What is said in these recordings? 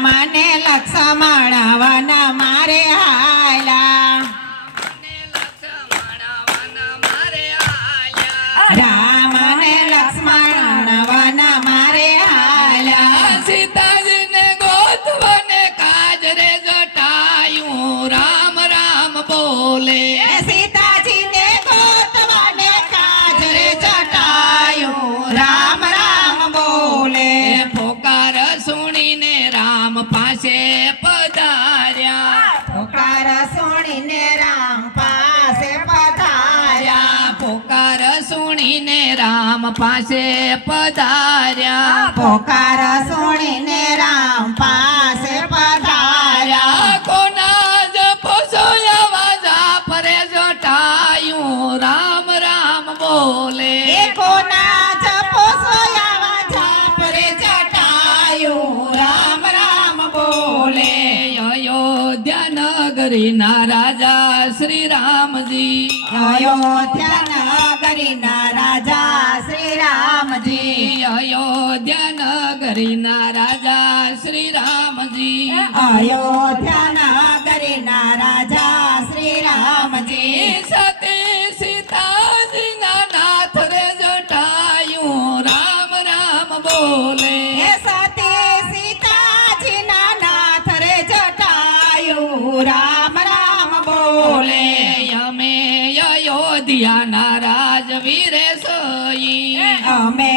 મને લક્ષ્મણ વન મારે હાલ્યા, રામ ને લક્ષ્મણ વન મારે હાલ્યા, સીતાજીને ગોતવાને કાજ રે જટાયું રામ રામ બોલે, સીતાજીને ગોતવાને કાજ રે જટાયું રામ રામ બોલે, પોકાર સુણીને રામ પાસે પધાર્યા, પોકાર સુણીને રામ પાસે પધાર્યા, પોકાર સુણીને રામ પાસે પધાર્યા, પોકાર સુણીને રામ પાસે પધાર્યા, કોના જપો સોયાવા જાપરે જટાયું રામ રામ બોલે, કોના જપો સોયાવા જાપરે જટાયું રામ રામ બોલે, અયોધ્યા નગરીના રાજા શ્રી રામજી, અયોધ્યા નગરીના રાજા શ્રી રામજી, અયોધ્યા નગરીના રાજા શ્રી રામજી, અયોધ્યા નગરીના રાજા શ્રી રામજી, સતી સીતાજીના નાથ રે જટાયું રામ રામ બોલે, સતી સીતાજીના નાથ રે જટાયું રામ રામ બોલે, અમે અયોધ્યાના રાજવીરે સોઈ, અમે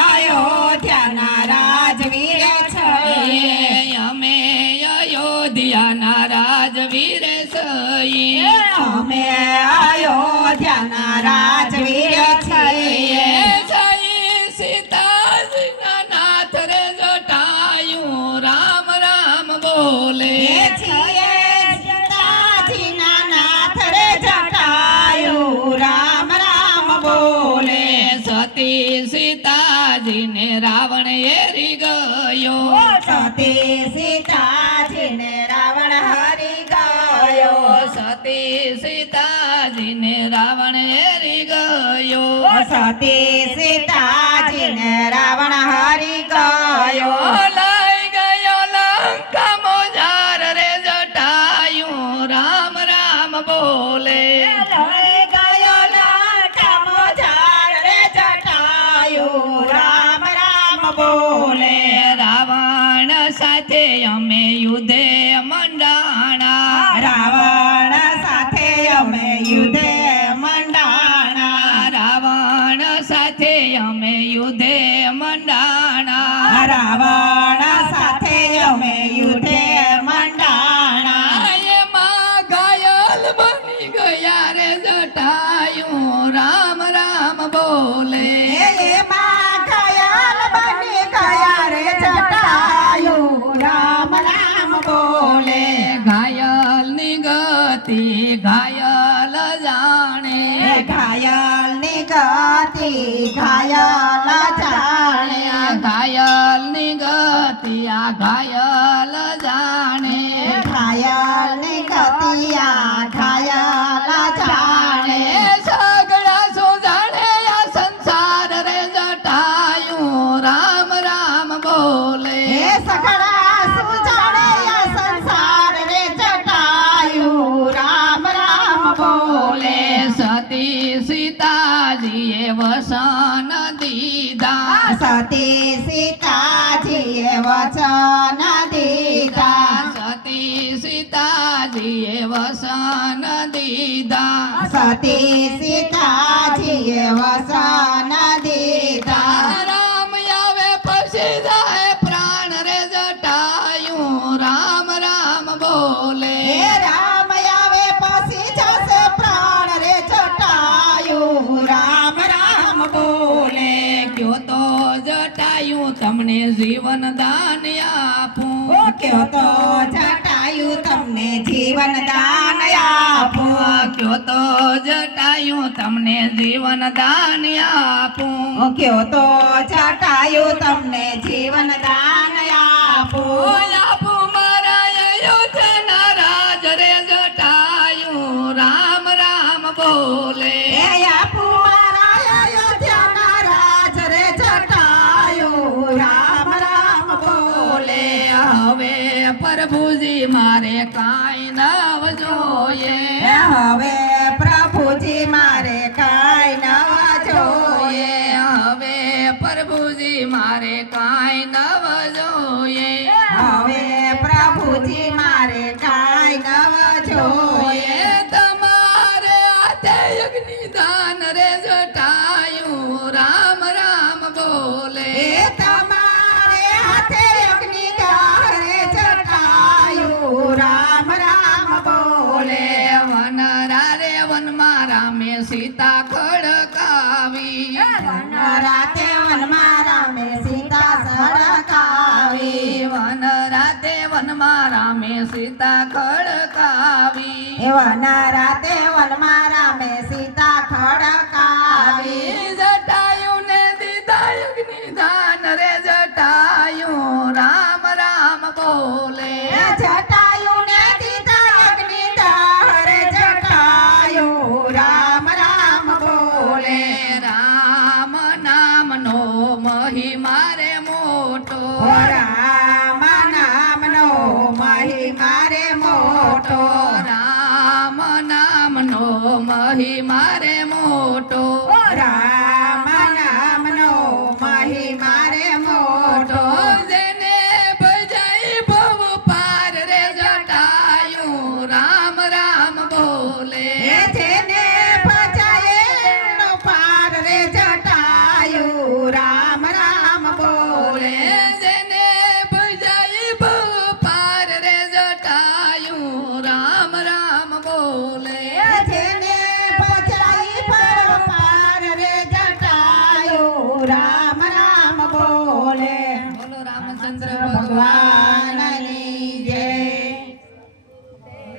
અયોધ્યાના રાજવીર છીએ, અમે અયોધ્યાના રાજવીરે સોઈ, અમે અયોધ્યાના રાજવીર છીએ, સીતાજીના નાથ રે જટાયું રામ રામ બોલે, છીએ સીતાજીના નાથ રે જટાયું રામ રામ બોલે, સતી સીતાજીને રાવણ એરી ગયો, સતી સીતાજીને રાવણ હરી ગયો, સતી સીતાજીને રાવણ એરી ગયો, સતી સીતાજીને રાવણ હરી ગયો, લઈ ગયો લંકા મોજાર રે જટાયું રામ રામ બોલે, લઈ ગયો લંકા મોજાર રે જટાયું રામ રામ બોલે, રાવણ સાથે અમે યુદ્ધે મંડાણા, રાવણ સાથે અમે યુદ્ધે મંડાણા, રાવણ સાથે અમે યુદ્ધે મંડાણા, રાવણ સાથે અમે યુદ્ધે મંડાણા, એમાં ઘાયલ બની ગયા રે જટાયું રામ રામ બોલે, એમાં ઘાયલ બની ગયા રે જટાયું રામ રામ બોલે, ઘાયલ ની ગતિ ઘાયલ જાણે, ઘાયલ ની ગતિ ઘાયલ જાણે, ઘાયલ ની ગતિ આ ઘાયલ જાણે, ઘાયલ ની ગતિ આ ઘાયલ જાણે, સગડા સુજાણે આ સંસાર રે જટાયું રામ રામ બોલે, હે સગડા સુજાણે આ સંસાર રે જટાયું રામ રામ બોલે, સતી સીતાજીએ વસન દીધા, સતી સીતાજીએ વચન દીધા, સતી સીતાજીએ વસન દીધા, સતી સીતાજીએ વચન દીધા, રામ આવે પછી જાય પ્રાણ રે જટાયું રામ રામ બોલે, હે રામ આવે પછી જશે પ્રાણ રે જટાયું રામ રામ બોલે, કયો તો જટાયું તમને જીવન દાન આપું, કયો તો જટાયું તમને જીવન દાન આપું, કયો તો જટાયું તમને જીવન દાન આપું, કયો તો જટાયું તમને જીવન દાન આપું, આપું મારા અયોધ્યાના રાજ રે જટાયું રામ રામ બોલે, હે આપું મારા અયોધ્યાના રાજ રે જટાયું રામ રામ બોલે, હવે પ્રભુજી મારે કાંઈ નવ જોઈએ હવે પ્રભુજી મારે કાંઈ નવા જોઈએ હવે પ્રભુજી મારે કાંઈ નવ જોઈએ હવે પ્રભુજી મારે કાંઈ નવા જોઈએ તમારે હાથે અગ્નિદાન રે જટાયું રામ રામ બોલે એ તમારે હાથે અગ્નિદાન રે જટાયું રામ રામ બોલે વનરા રે વનમાં રામે સીતા ખડકાવી રાતે વનમાં રામે સીતા સળકાવી વન રાતે વનમાં રામે સીતા ખડકાવી એવાના રાતે વનમાં રામે સીતા ખડકાવી જટાયું ને દીધા અગ્નિદાન રે જટાયું રામ રામ બોલે જટાયું ને દીધા અગ્નિદાન રે જટાયું રામ રામ બોલે રામ નામનો મહિમા રે મોટો રામ નામનો મહિમા રે મોટો રામ નામનો મહિમા